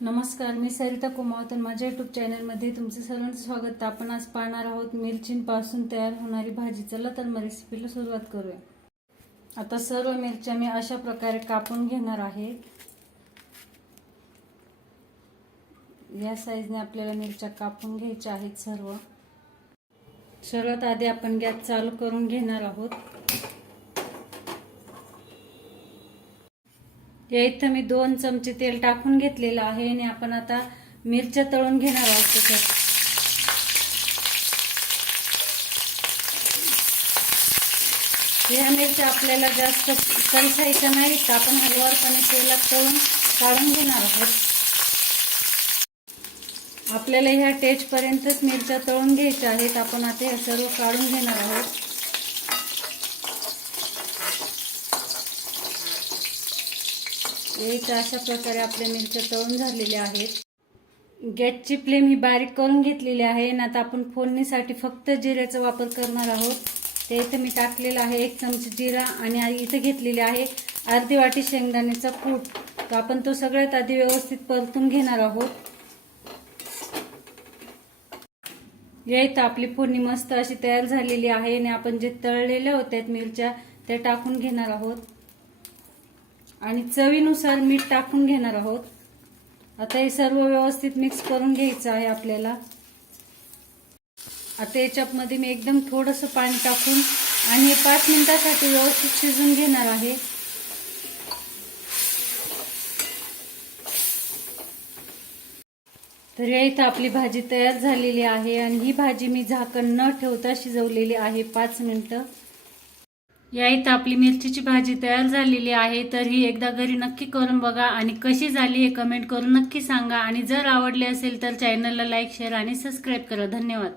नमस्कार, मी सरिता कुमावत माझ्या यूट्यूब चॅनलमध्ये तुमचं सर्वांचं स्वागत। आपण आज पाहणार आहोत मिरचींपासून तयार होणारी भाजी। चला तर मग रेसिपीला सुरुवात करूया। आता सर्व मिरच्या मी अशा प्रकारे कापून घेणार आहे। या साईजने आपल्याला मिरच्या कापून घ्यायच्या आहेत सर्व। सर्वात आधी आपण गॅस चालू करून घेणार आहोत। या इथे मी 2 चमचे तेल टाकून घेतलेलं आहे आणि आपण आता मिरच्या तळून घेणार आहोत त्याच्यात। या मिरच्या आपल्याला जास्त तळायच्या नाहीत, आपण हलवारपणे तेलात तळून काढून घेणार आहोत। आपल्याला ह्या टेज पर्यंतच मिरच्या तळून घ्यायच्या आहेत। आपण आता हे सर्व काढून घेणार आहोत। एक अशा प्रकारे आपल्या मिरच्या तळून झालेल्या आहेत। गॅसची फ्लेम ही बारीक करून घेतलेली आहे आणि आता आपण फोडणीसाठी फक्त जिऱ्याचा वापर करणार आहोत। ते इथे मी टाकलेला आहे 1 चमचा जिरा आणि इथे घेतलेली आहे अर्धी वाटी शेंगदाण्याचा कूट। तर आपण तो सगळ्यात आधी व्यवस्थित परतून घेणार आहोत। या इथे आपली फोडणी मस्त अशी तयार झालेली आहे आणि आपण जे तळलेल्या होत्या मिरच्या त्या टाकून घेणार आहोत आणि चवीनुसार मीठ टाकून घेणार आहोत। आता हे सर्व व्यवस्थित मिक्स करून घ्यायचं आहे आपल्याला। आता याच्यामध्ये मी एकदम थोडंसं पाणी टाकून आणि 5 मिनिटांसाठी व्यवस्थित शिजून घेणार आहे। तर या इथे आपली भाजी तयार झालेली आहे आणि ही भाजी मी झाकण न ठेवता शिजवलेली आहे 5 मिनिटं। या इथे आपली मिरचीची भाजी तयार झालेली आहे। तर ही एकदा घरी नक्की करून बघा आणि कशी झाली हे कमेंट करून नक्की सांगा आणि जर आवडली असेल तर चॅनलला लाईक, शेअर आणि सबस्क्राईब करा। धन्यवाद।